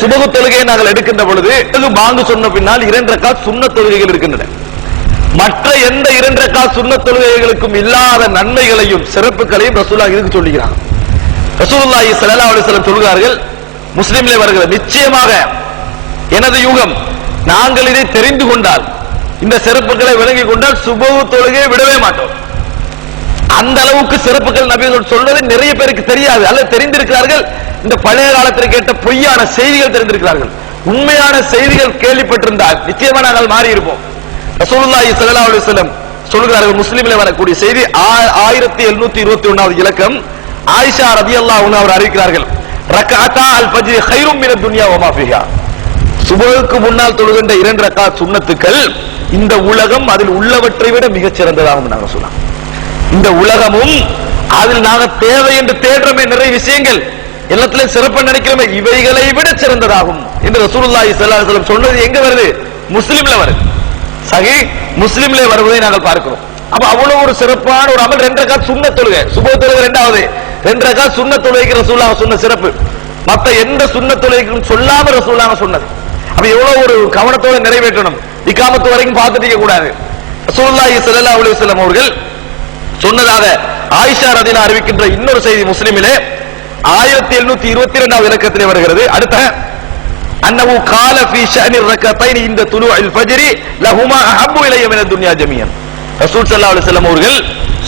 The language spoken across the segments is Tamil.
சுபகு தொழுகையை நாங்கள் எடுக்கின்ற பொழுது பாங்கு சொன்ன பின்னால் 2 ரக்காத் சுன்னத் தொழுகைகள் இருக்கின்றன. மற்ற எந்த 2 ரக்காத் சுன்னத் தொழுகைகளுக்கும் இல்லாத நன்மைகளையும் சிறப்புகளையும் ரசூலுல்லாஹ் இதுக்கு சொல்லுகிறாங்க. ரசூலுல்லாஹி ஸல்லல்லாஹு அலைஹி வஸல்லம் சொல்கிறார்கள், முஸ்லிமிலே வருகிறது, நிச்சயமாக எனது யுகம் நாங்கள் இதை தெரிந்து கொண்டால், இந்த சிறப்புகளை விளங்கிக் கொண்டால் சுபகு தொழுகையை விடவே மாட்டோம். அந்த அளவுக்கு சிறப்புகள் நபிகள் சொல்வது நிறைய பேருக்கு தெரியாது, அல்ல தெரிந்திருக்கிறார்கள். இந்த பழைய காலத்தில் கேட்ட பொய்யான செய்திகள் தெரிந்திருக்கிறார்கள். உண்மையான செய்திகள் கேள்விப்பட்டிருந்தால் நிச்சயமா நாங்கள் மாறி இருப்போம். ரசூலுல்லாஹி ஸல்லல்லாஹு அலைஹி வஸல்லம் சொல்கிறார்கள், முஸ்லிமிலே வரக்கூடிய செய்தி 1721வது இலக்கம். ஆயிஷா ரலியல்லாஹு அன்ஹா அவர் அறிவிக்கிறார்கள், ரக்அத்தா அல் ஃபஜ்ர் கைரும் மினத் துன்யா வ மா ஃபீஹா. சுபஹுக்கு முன்னால் தொழுகின்ற 2 ரக்காத் சுன்னத்துக்கள் இந்த உலகம் அதில் உள்ளவற்றை விட மிகச் சிறந்ததாகும் நாங்கள் சொல்லலாம். இந்த உலகமும் அதில் நாங்கள் தேவை என்று தேடுறமே நிறைய விஷயங்கள், எல்லாத்திலும் சிறப்பு நினைக்கிறோமே, இவைகளை விட சிறந்ததாகும் என்று ரசூலுல்லாஹி ஸல்லல்லாஹு அலைஹி வஸல்லம் சொன்னது எங்க வருது? முஸ்லிம்ல வருது. சஹீஹ் முஸ்லிம்ல வருவதை நாங்கள் பார்க்கிறோம். அப்ப அவ்வளவு ஒரு சிறப்பான ஒரு அமல் 2 ரக்காத் சுன்னத் தொழுகை. சுபஹ் தொழுகை இரண்டாவது, 2 ரக்காத் சுன்னத் தொழுகைக்கு ரசூலுல்லாஹ் சொன்ன சிறப்பு மத்த எந்த சுன்னத் தொழுகைக்கும் சொல்லாம ரசூலுல்லாஹ் சொன்னது. அப்ப எவ்வளவு ஒரு கவனத்தோட நிறைவேற்றணும். இகாமத்து வரைக்கும் பார்த்துட்டு இருக்க கூடாது. ரசூலுல்லாஹி ஸல்லல்லாஹு அலைஹி வஸல்லம் அவர்கள் சொன்னதாக ஆயிஷா ரலியல்லாஹு அறிவிக்கின்ற இன்னொரு செய்தி முஸ்லிமிலே 1722வது இலக்கத்திலே வருகிறது. அடுத்த அன்னஹு கால ஃபீ ஷஅனி ரக்கத்தைன் இந்த துலூஇல் ஃபஜ்ரி லஹுமா அஹப்பு இலைய மினத் துன்யா ஜமீஅன். ரசூல் ஸல்லல்லாஹு அலைஹி வஸல்லம் அவர்கள்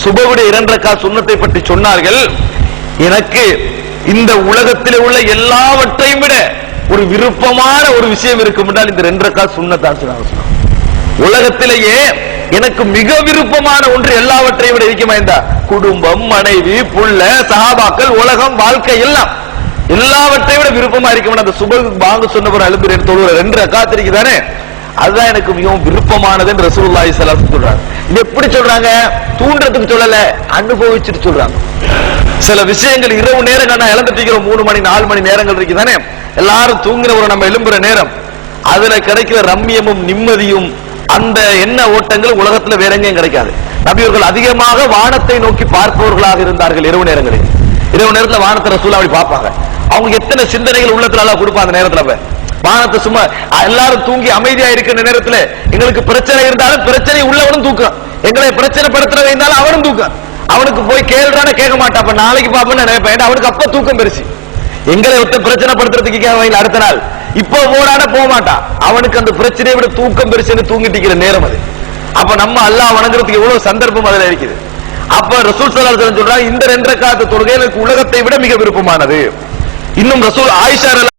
சுபஹுடைய 2 ரக்காத் சுன்னத்தை பற்றி சொன்னார்கள், எனக்கு இந்த உலகத்திலே உள்ள எல்லாவற்றையும் விட ஒரு விருப்பமான ஒரு விஷயம் இருக்கும் என்றால் இந்த 2 ரக்காத் சுன்னத் தான் சொன்னாங்க. உலகத்திலேயே எனக்கு மிக விருப்பமான ஒன்று எல்லாவற்றையும் விட இருக்குமா? இந்த குடும்பம், மனைவி, புள்ள, சஹாபாக்கள், உலகம், வாழ்க்கை எல்லாம் எல்லாவற்றையும் விட விருப்பமா இருக்கும். அந்த சுபஹ் பாங்கு சொன்னவர் எழுந்து தொழுகிற 2 ரக்காத் இருக்குதானே, அதுதான் எனக்கு மிகவும் விருப்பமானது என்று ரசூலுல்லாஹி ஸல்லல்லாஹு அலைஹி வஸல்லம் சொல்றாங்க. இது எப்படி சொல்றாங்க? தூண்டுறதுக்கு சொல்லல, அனுபவிச்சுட்டு சொல்றாங்க. சில விஷயங்கள் இரவு நேரங்கள் நான் இழந்துட்டு இருக்கிறோம், 3 மணி 4 மணி நேரங்கள் இருக்குதானே, எல்லாரும் தூங்குற ஒரு நம்ம எழும்புற நேரம், அதுல கிடைக்கிற ரம்மியமும் நிம்மதியும் அந்த எண்ண ஓட்டங்கள் உலகத்துல வேற எங்கேயும் கிடைக்காது. நபியவர்கள் அதிகமாக வானத்தை நோக்கி பார்ப்பவர்களாக இருந்தார்கள். இரவு நேரங்களில் இரவு நேரத்துல வானத்தை ரசூலுல்லாஹ் அப்படி பார்ப்பாங்க. அவங்க எத்தனை சிந்தனைகள் உள்ளத்துல எல்லாம் கொடுப்பாங்க. அந்த நேரத்துல வானத்தை சும்மா எல்லாரும் தூங்கி அமைதியா இருக்கிற நேரத்துல எங்களுக்கு பிரச்சனை இருந்தாலும் பிரச்சனை உள்ளவனும் தூக்கம், எங்களை பிரச்சனை படுத்துறவ இருந்தாலும் அவனும் தூக்கம். அவனுக்கு போய் கேள்றான கேட்க மாட்டான், அப்ப நாளைக்கு பாப்பேன்னு நினைப்பேன். அவனுக்கு அப்ப தூக்கம் பெருசு. எங்களை பிரச்சனை படுத்துறதுக்கு அடுத்த நாள் இப்ப போடான போக மாட்டான். அவனுக்கு அந்த பிரச்சனையை விட தூக்கம் பெருசுன்னு தூங்கிட்டு இருக்கிற நேரம் அது. அப்ப நம்ம அல்லாஹ் வணங்குறதுக்கு எவ்வளவு சந்தர்ப்பம் அதுல இருக்குது. அப்ப ரசூல் ஸல்லல்லாஹு அலைஹி வஸல்லம் சொல்றாங்க, இந்த 2 ரக்காத் தொழுகை எனக்கு உலகத்தை விட மிக விருப்பமானது. இன்னும் ரசூல் ஆயிஷா